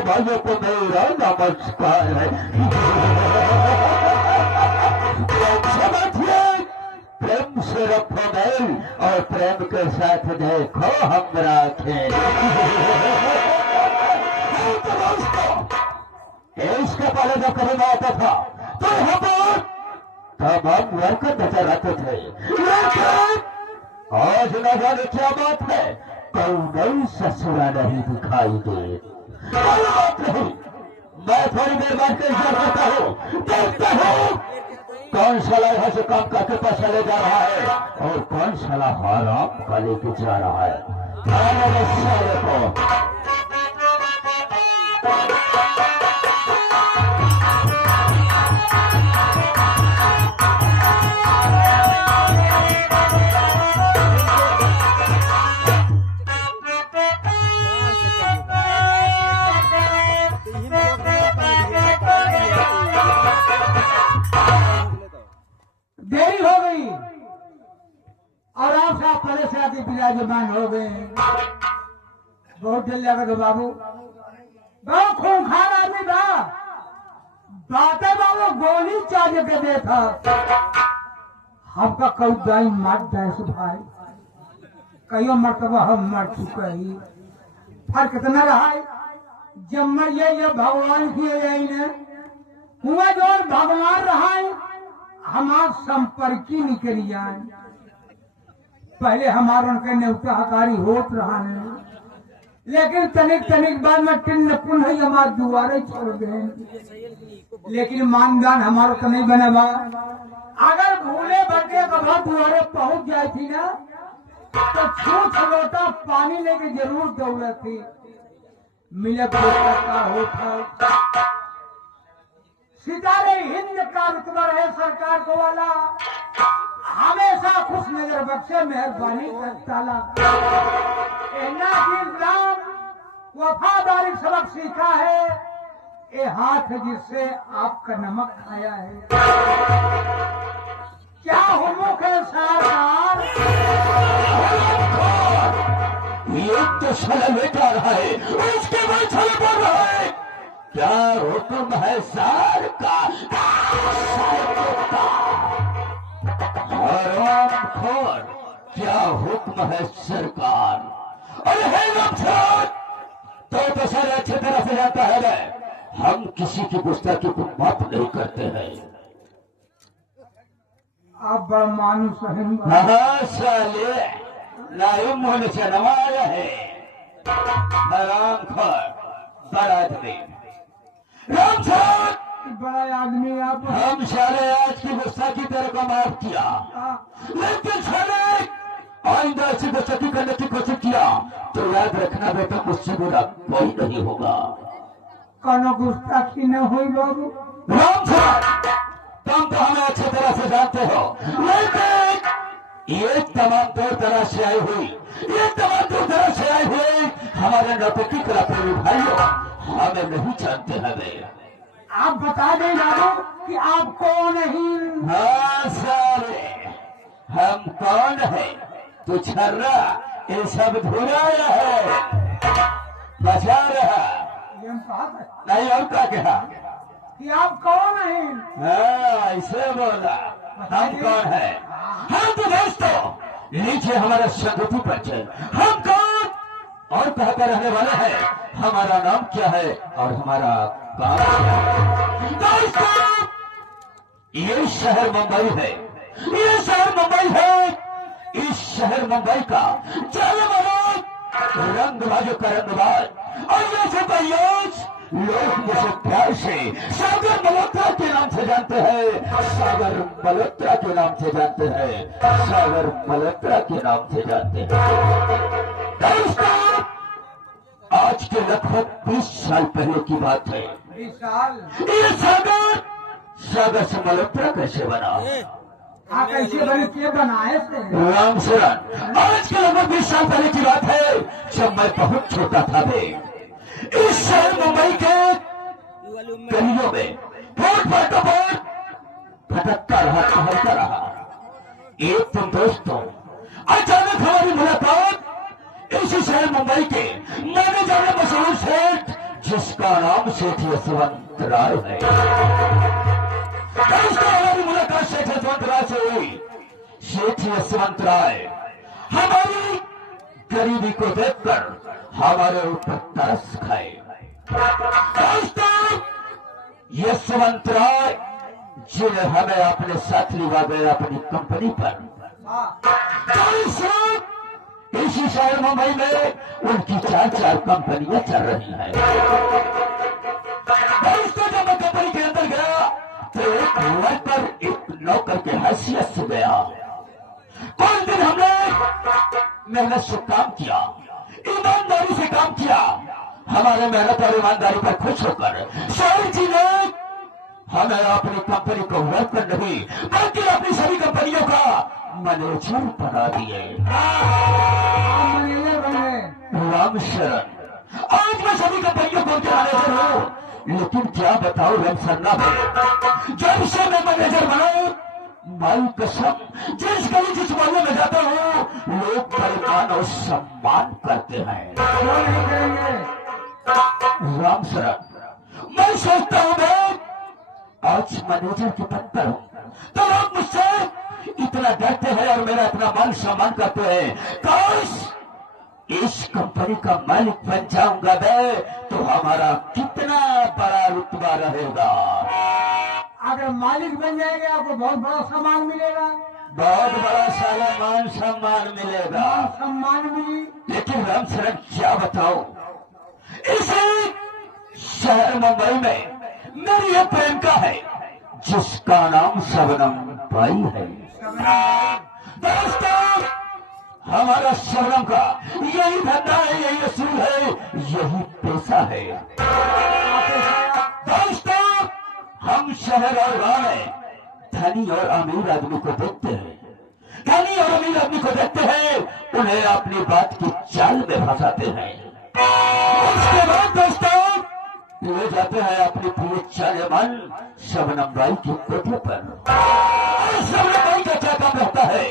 भाइयों को मेरा नमस्कार है। समझिए, प्रेम से रखो दिल और प्रेम के साथ देखो हमरा खेल। इसके पहले जब कभी मैं आता था तो तब हम वर्क नजर आते थे, लेकिन आज न जाने क्या बात है, कौन ससुरा नहीं दिखाई दे। नहीं, मैं थोड़ी देर बाद पेशा करता हूँ, देखता हूँ कौन साला यहाँ से काम करके पैसा ले जा रहा है और कौन साला हराम का लेके जा रहा है। देरी हो गई और आप साहब पहले से आके विराजमान हो गए। बहुत दिल लगा बाबू, बहुत खूंखार आदमी था। बातें बाबू गोली चार्ज के दे था। हमका कई दाई मार जाए भाई, कईयों मरतबा हम मर चुके ही। फर्क इतना रहा है, जब मरिए ये भगवान की हुआ जो भगवान रहा है, हमार संपर्की निकल जाए। पहले हमारा उनके न्योता हकारी होत रहा है, लेकिन तनिक तनिक बाद में टिन्न पुनः हमारे दुआरे छोड़ गए। लेकिन मानदान हमारा तो नहीं बने बा। अगर भूले भटके कभी दुआरे पहुंच जाए थी ना, तो छूछ लोटा पानी लेके जरूर दौड़े थी। मिले का होता सितारे हिंद का रुतबा है सरकार को वाला, हमेशा खुश नजर बख्शे मेहरबानी करताला। वफादारी सबक सीखा है, ये हाथ जिससे आपका नमक खाया है। क्या हुमुक है सरकार, ये तो साला लेटा रहा है, उसके बाद साला बोल रहा है। क्या हुक्म है सर का? हरामखोर, क्या हुक्म है सरकार? अरे है रमजान तो सारे अच्छे तरह से जाता है रे, हम किसी की गुस्ताखी को माफ नहीं करते हैं। आप बड़ा मानुस है। हाँ साले, नायुम होने से नवाया है। हरामखोर, बड़ा आदमी बड़ा आदमी आप। हम साले आज की गुस्ताखी तेरे को माफ किया, लेकिन साले आइंदा ऐसी गुस्ताखी करने की कोशिश किया तो याद रखना बेटा, मुझसे बुरा कोई नहीं होगा। कौन गुस्ताखी न हुई बाबू? राम साहब, तुम तो हमें अच्छी तरह से जानते हो, लेकिन ये तमाम दूर तरह से आई हुई, ये तमाम दूर तरह से आई हुई हमारे नौटंकी कलाप्रेमी भाइयों, हमें नहीं जानते हमें। आप बता दें बाबू कि आप कौन हैं। हाँ सारे हम कौन है? तू छर्रा ये सब धुराया है, बचा रहा ये हम बात है नहीं और क्या कहा? कि आप कौन हैं। हाँ ऐसे बोला हम कौन है? हम तो दोस्तों नीचे हमारा संगति परिचय, हम कौन और कहाँ का रहने वाले हैं, हमारा नाम क्या है और हमारा काम क्या है? दोस्तों ये शहर मुंबई है, ये शहर मुंबई है। इस शहर मुंबई का जलमरोज रंगबाजों का रंगबाज और ये जो परियोज लोग मुझे प्यार से सागर मल्होत्रा के नाम से जानते हैं, सागर मल्होत्रा के नाम से जानते हैं, सागर मल्होत्रा के नाम से जानते हैं। दोस्तों आज के लगभग 20 साल पहले की बात है। 20 साल ये सागर से मल्होत्रा कैसे बना? आप कैसे बने के बनाए थे। राम शरण आज के लगभग 20 साल पहले की बात है, जब मैं बहुत छोटा था। इस शहर मुंबई के गलियों में फुट भटकता रहा, टहलता रहा। एक दिन दोस्तों अचानक हमारी मुलाकात इसी शहर मुंबई के माने जाने मशहूर सेठ जिसका नाम सेठ यशवंत राय है। दोस्तों हमारी मुलाकात सेठ यशवंत राय से हुई। सेठ यशवंत राय हमारी गरीबी को देखकर हमारे ऊपर तरस खाए। दोस्तों यशवंत राय जिन्हें हमें अपने साथ लिवा गए अपनी कंपनी पर, इसी शहर मुंबई में उनकी 4 कंपनियां चल रही हैं। दोस्तों जब मैं कंपनी के अंदर गया तो एक वर्कर एक नौकर के हैसियत से गया। कुछ दिन हमने मेहनत से काम किया, ईमानदारी से काम किया। हमारे मेहनत और ईमानदारी पर खुश होकर सेठ जी ने हमें अपनी कंपनी को वर्कर नहीं बल्कि अपनी सभी कंपनियों का मैनेजर बना दिए। राम शरण आज मैं सभी कंपनियों को मैनेजर हूँ, लेकिन क्या बताओ राम सरना भाई, जब से मैं मैनेजर बना माई कसम जिस गली जिस मोहल्ले में जाता हूँ लोग परिमान और सम्मान करते हैं। राम शरण मैं सोचता हूँ मैं आज मैनेजर के पद पर हूँ तो लोग मुझसे इतना डरते हैं और मेरा इतना मान सम्मान करते हैं। काश इस कंपनी का मालिक बन जाऊंगा मैं तो हमारा कितना बड़ा रुतबा रहेगा। अगर मालिक बन जाएंगे आपको बहुत बड़ा सम्मान मिलेगा, बहुत बड़ा सारा मान सम्मान मिलेगा। सम्मान मिली। लेकिन राम शरण क्या बताओ, इसी शहर मुंबई में मेरी एक प्रेमिका है जिसका नाम शबनम बाई है। दोस्तों हमारा शबनम का यही धंधा है, यही असूल है, यही पेशा है। दोस्तों हम शहर और गांव में धनी और अमीर आदमी को देखते हैं, धनी और अमीर आदमी को देखते हैं, उन्हें अपनी बात की चाल में फंसाते हैं। उसके बाद दोस्तों ले जाते हैं अपनी पूरी चाले मन शबनम बाई के कोठे पर। शबनम बाई का क्या काम रहता है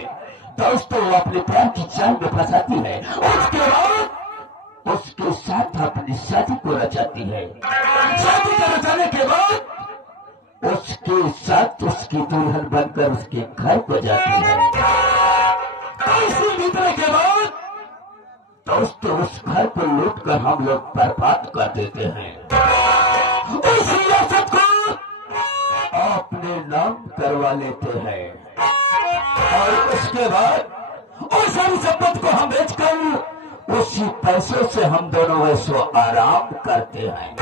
दोस्तों, वो अपने प्यार की चाल में फंसाती है। उसके बाद उसके साथ अपनी शादी को रचाती है। शादी को रचाने के बाद उसके साथ उसकी दुल्हन बनकर उसके घर को जाती है। ऐसे बीतने के बाद दोस्तों उस घर को लूट कर हम लोग बर्बाद कर देते हैं। उस रियासत को अपने नाम करवा लेते हैं और उसके बाद उस सारी संपत्ति को हम बेचकर उसी पैसों से हम दोनों ऐसो आराम करते हैं।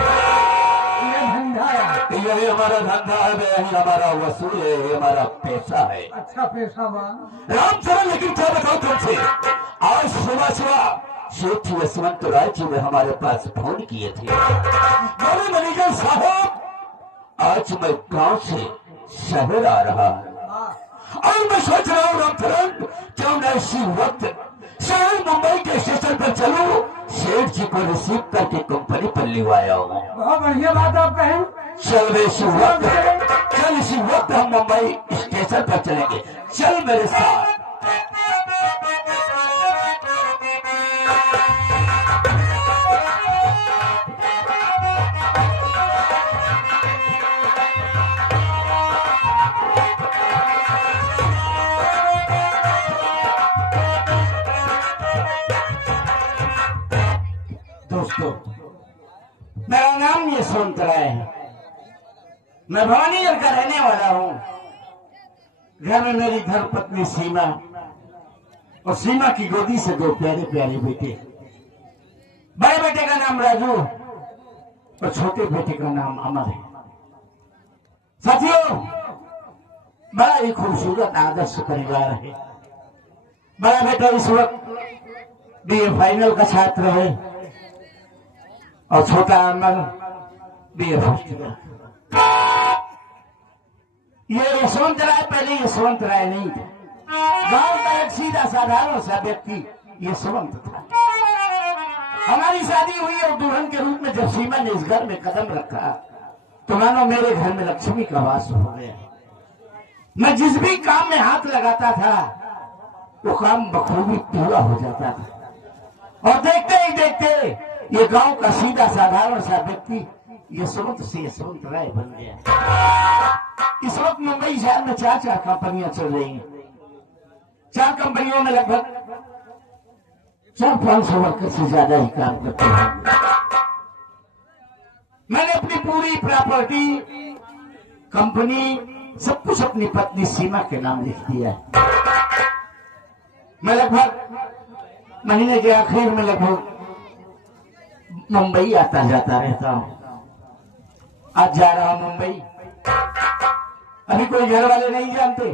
यही हमारा धंधा है, यही हमारा वसूल है, यही हमारा पैसा है। अच्छा पैसा हुआ राम शरण। लेकिन क्या बताओ तुमसे, आज सुबह सुबह सेठ यशवंत राय जी ने हमारे पास फोन किए थे, बोले मैनेजर साहब आज मैं गांव से शहर आ रहा हूं और मैं सोच रहा हूँ राम शरण क्यों न इसी वक्त शहर मुंबई के स्टेशन पर चलूं, सेठ जी को रिसीव करके कंपनी पर ले आया हूँ। बहुत बढ़िया बात आप कहें। चल रे इसी वक्त, चल इसी वक्त हम मुंबई स्टेशन पर चलेंगे। चल मेरे साथ। दोस्तों, मेरा नाम यशवंत राय है। मैं भवानीगढ़ का रहने वाला हूँ। घर में मेरी धर्मपत्नी सीमा और सीमा की गोदी से दो प्यारे प्यारे बेटे। बड़े बेटे का नाम राजू और छोटे बेटे का नाम अमर है। साथियों, बड़ा ही खूबसूरत आदर्श परिवार है। बड़ा बेटा इस वक्त बीए फाइनल का छात्र है और छोटा अमर बीए फर्स्ट ईयर। ये यशवंत राय पहले यशवंत राय नहीं था। गांव का एक सीधा साधारण सा व्यक्ति यशवंत था। हमारी शादी हुई और दुल्हन के रूप में जब सीमा ने इस घर में कदम रखा तो मानो मेरे घर में लक्ष्मी का वास हो गया। मैं जिस भी काम में हाथ लगाता था वो काम बखूबी पूरा हो जाता था और देखते ही देखते ये गांव का सीधा साधारण सा व्यक्ति यशवंत से यशवंत राय बन गया। इस वक्त मुंबई शहर में 4 कंपनियां चल रही हैं। 4 कंपनियों में लगभग 400-500 वर्कर से ज्यादा ही काम करते हैं। मैंने अपनी पूरी प्रॉपर्टी, कंपनी, सब कुछ अपनी पत्नी सीमा के नाम लिख दिया है। मैं लगभग महीने के आखिर में लगभग मुंबई आता जाता रहता हूं। आज जा रहा हूं मुंबई। अभी कोई घर वाले नहीं जानते।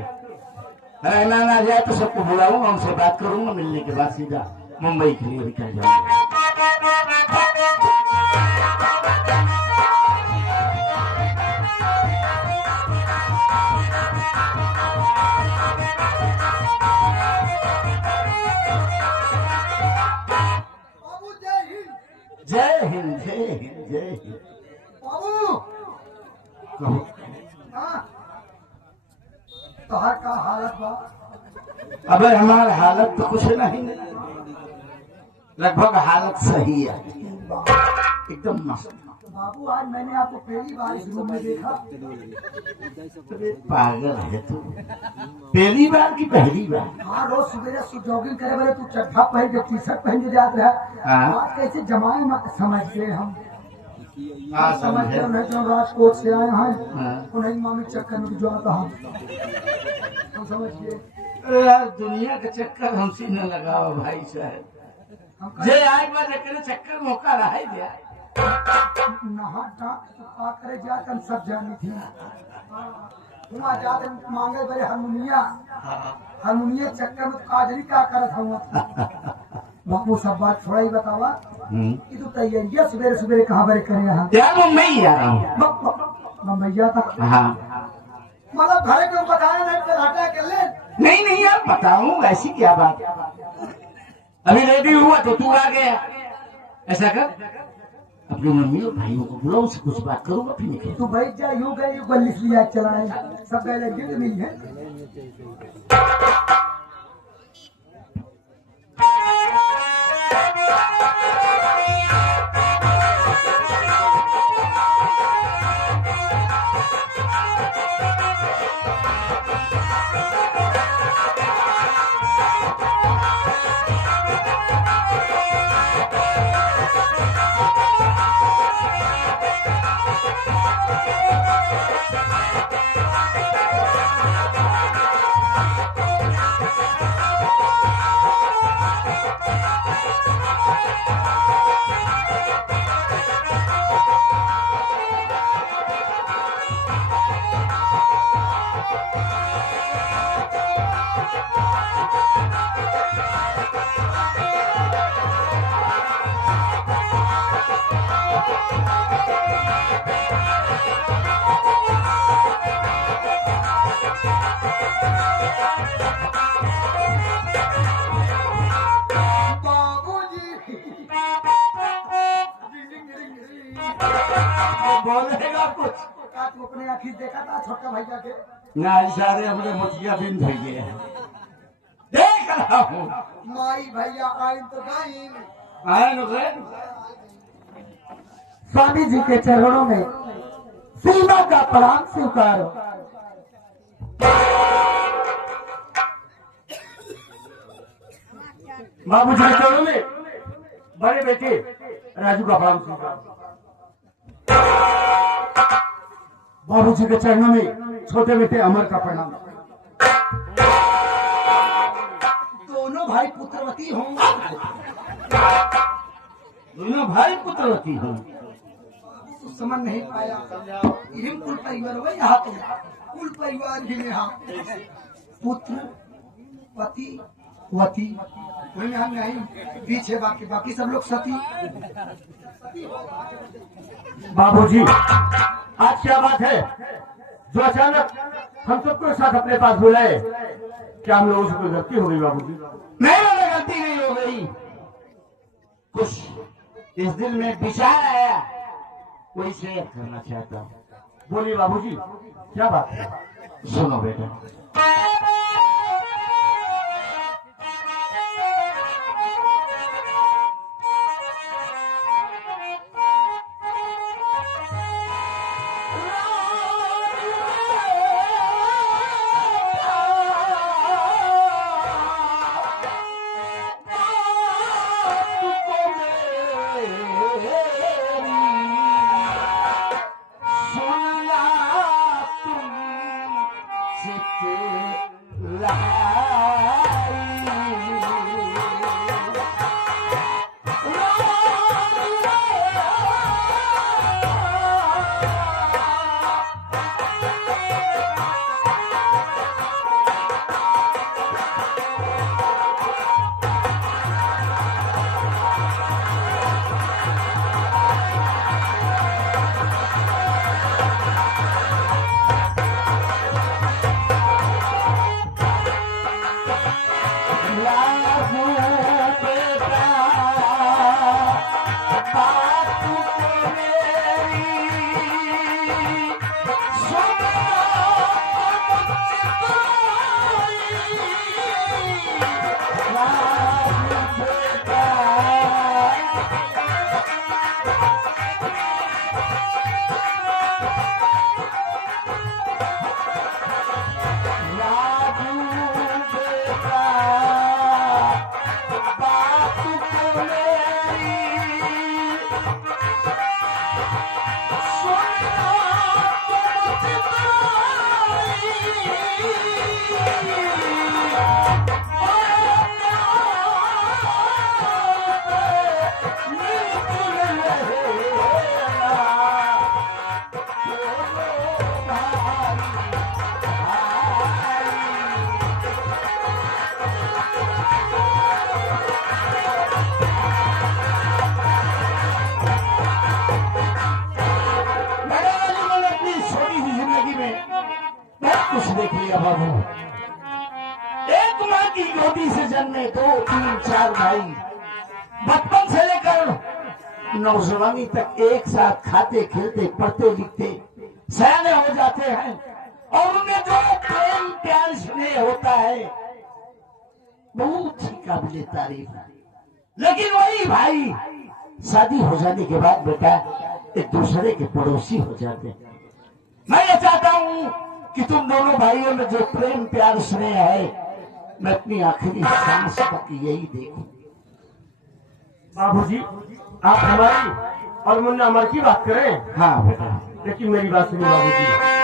रहना ना जाए तो सबको बुलाऊंगा, उनसे बात करूंगा, मिलने के बाद सीधा मुंबई के लिए निकल जाऊंगा। जय हिंद, जय हिंद, जय हिंद। बाबू, कहो। तोहर का हालत बा? अबे हमारा हालत तो कुछ नहीं, लगभग हालत सही है, एकदम मस्त। बाबू, आज मैंने आपको पहली बार इस रूम में देखा। पागल है तू। पहली बार की पहली बार? हाँ, रोज सुबह जॉगिंग करे वाले तू चड्ढा पहन के टी-शर्ट पहन के जाते रहा। आज कैसे जमाए समझते हम? समझते हैं जो राजकोट से आए हैं उन्हें मामी चक्कर में जो आता हम समझिए। दुनिया का चक्कर हमसे न लगाओ भाई साहब। जे आए बार चक्कर मौका रहा है दिया। नहा का करे जाकर सब जानी थी। वहाँ जाते मांगे बड़े हारमोनिया चक्कर में काजरी क्या करत हुआ। बापू सब बात थोड़ा ही बतावा कि तू तैयारियां सवेरे सवेरे कहाँ बड़े करे यहाँ? यार मुंबई आ रहा हूँ। मुंबईया तक? हाँ। मतलब घर क्यों बताया नहीं? फिर हटा कर ले। नहीं यार बताऊं, ऐसी क्या बात। अभी रेडी हुआ तो तू आ गया। ऐसा कर, अपनी मम्मी और भाइयों को बुलाओ, उससे कुछ बात करूंगा फिर निकल। तू बैठ जा, यूं गए यूं गली लिया चलाए सब गए लगे मिली है। वो बोलेगा कुछ का तू अपने आखिर देखा था छोटका भैया के ना इशारे हमने मोतिया बिन धोई गए देख रहा हूँ माई भैया आइन तो गाइन आए नुकरे स्वामी जी के चरणों में सीमा का प्रणाम स्वीकारो। बाबू जी के चरणों में बड़े बेटे राजू का प्रणाम स्वीकारो। बाबू जी के चरणों में छोटे बेटे अमर का प्रणाम। दोनों भाई पुत्रवती हों। दोनों भाई पुत्रवती हों। समझ नहीं पाया इन्हीं कुल परिवार हो यहाँ तो कुल परिवार भी में यहाँ पुत्र पति वती वही हम नहीं पीछे बाकी बाकी सब लोग सती। बाबूजी आज क्या बात है जो अचानक हम सबको साथ अपने पास बुलाए? क्या हम लोगों से कोई गलती हो गई बाबूजी? नहीं गलती नहीं हो गई, कुछ इस दिल में विचार आया वही शेयर करना चाहता हूँ। बोलिए बाबूजी क्या बात है? सुनो बेटा, कुछ देख लिया बाबू। एक माँ की गोदी से जन्मे 2, 3, 4 भाई बचपन से लेकर नौजवानी तक एक साथ खाते खेलते पढ़ते लिखते सयाने हो जाते हैं और उनमें जो प्रेम प्यार स्नेह होता है बहुत ही काबिले तारीफ है। लेकिन वही भाई शादी हो जाने के बाद बेटा एक दूसरे के पड़ोसी हो जाते हैं। मैं ये चाहता हूँ कि तुम दोनों भाइयों में जो प्रेम प्यार स्नेह है मैं अपनी आखिरी सांस तक यही देखूं। बाबूजी आप हमारी और मुन्ना अमर की बात करें? हाँ बेटा, लेकिन मेरी बात सुनिए बाबूजी।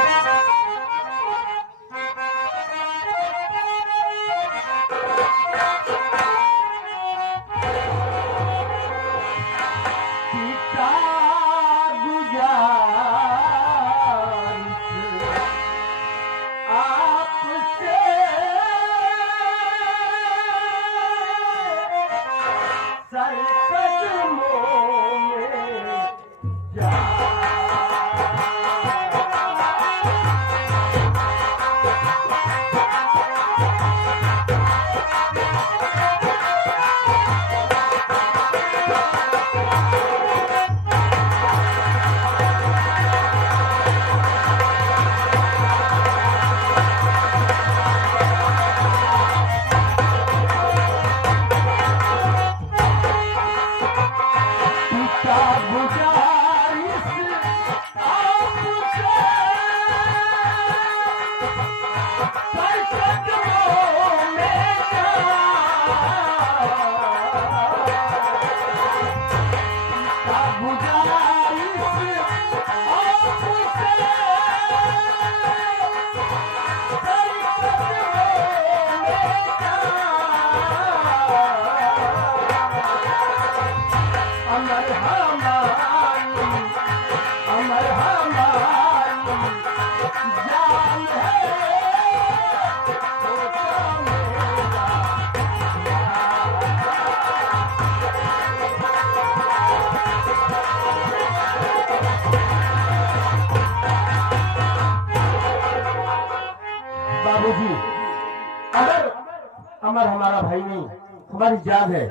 भाई नहीं, हमारी जान है,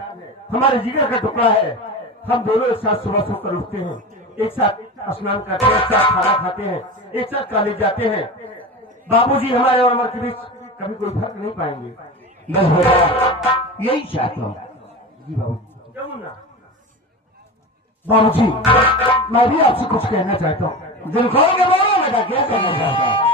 हमारे जिगर का टुकड़ा है। हम दोनों एक साथ सुबह सोकर उठते हैं, एक साथ स्नान करते हैं, एक साथ खाना खाते हैं, एक साथ कॉलेज जाते हैं। बाबूजी हमारे और हमारे के बीच कभी कोई फर्क नहीं पाएंगे। बस बेटा यही चाहता हूँ। जी बाबू। बाबूजी मैं भी आपसे कुछ कहना चाहता हूँ। दिल खोल के बोलो बेटा, क्या कहना चाहता हूँ?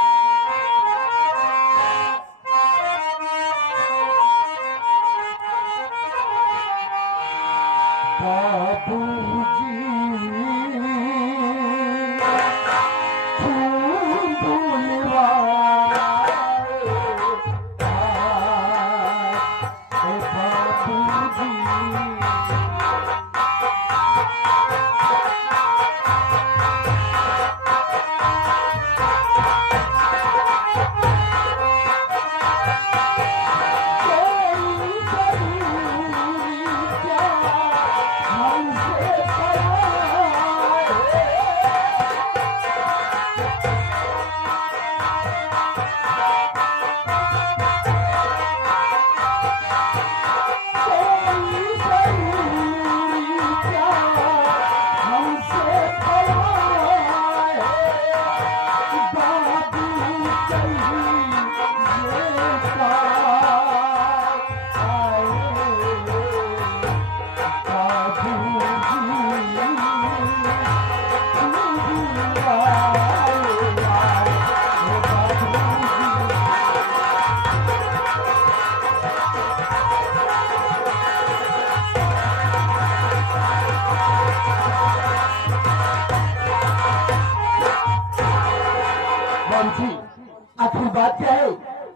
आखिर बात क्या है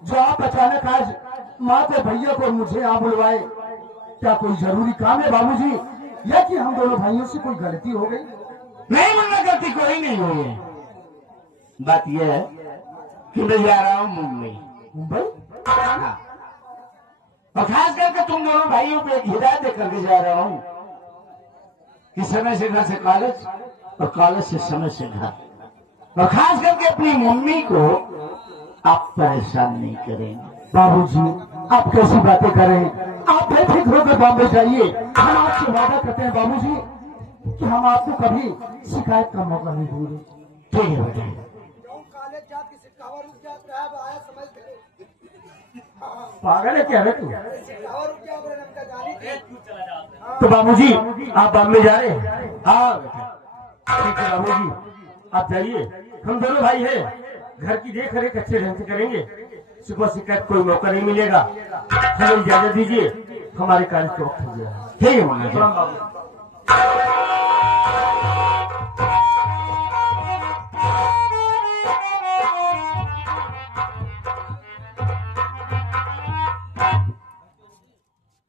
जो आप अचानक आज माँ को, भैया को, मुझे आप बुलवाए? क्या कोई जरूरी काम है बाबूजी, या कि हम दोनों भाइयों से कोई गलती हो गई? नहीं मुन्ना, गलती कोई नहीं हुई है। बात यह है कि मैं जा रहा हूँ मुंबई। मुंबई? हाँ। और खास करके तुम दोनों भाइयों को एक हिदायत दे करके जा रहा हूँ कि समय से घर से कॉलेज और कॉलेज से समय से घर, और खास करके अपनी मम्मी को आप परेशान नहीं करेंगे। बाबूजी आप कैसी बातें कर रहे हैं? आप बेफिक्र होकर बॉम्बे जाइए। हम आपसे वादा करते हैं बाबूजी कि हम आपको कभी शिकायत का मौका नहीं देंगे। ठीक है बेटा। पागल है क्या रे तू? तो बाबूजी आप बॉम्बे जा रहे हैं? हाँ बेटा। ठीक है बाबूजी, आप जाइए, हम दोनों भाई हैं, घर की देख रेख अच्छे ढंग से करेंगे, सुबह शिकायत कोई मौका नहीं मिलेगा। हमें इजाजत दीजिए, हमारे कार्य को वक्त हो गया। ठीक है मुन्ना जी।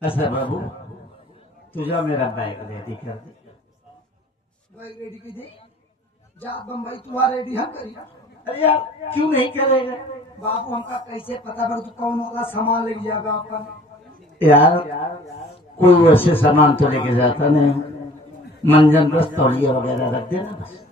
अच्छा बाबू, तुझा मेरा बैग रेडी कर दे। बैग रेडी की थी जा बम्बई तुम्हारा रेडी हम करी। अरे यार क्यों नहीं करेगा? बाबू हमका कैसे पता बा तू कौन वाला सामान लेके जाएगा अपन? यार कोई वैसे सामान तो लेके जाता नहीं, मंजन रस तौलिया वगैरह रख देना बस।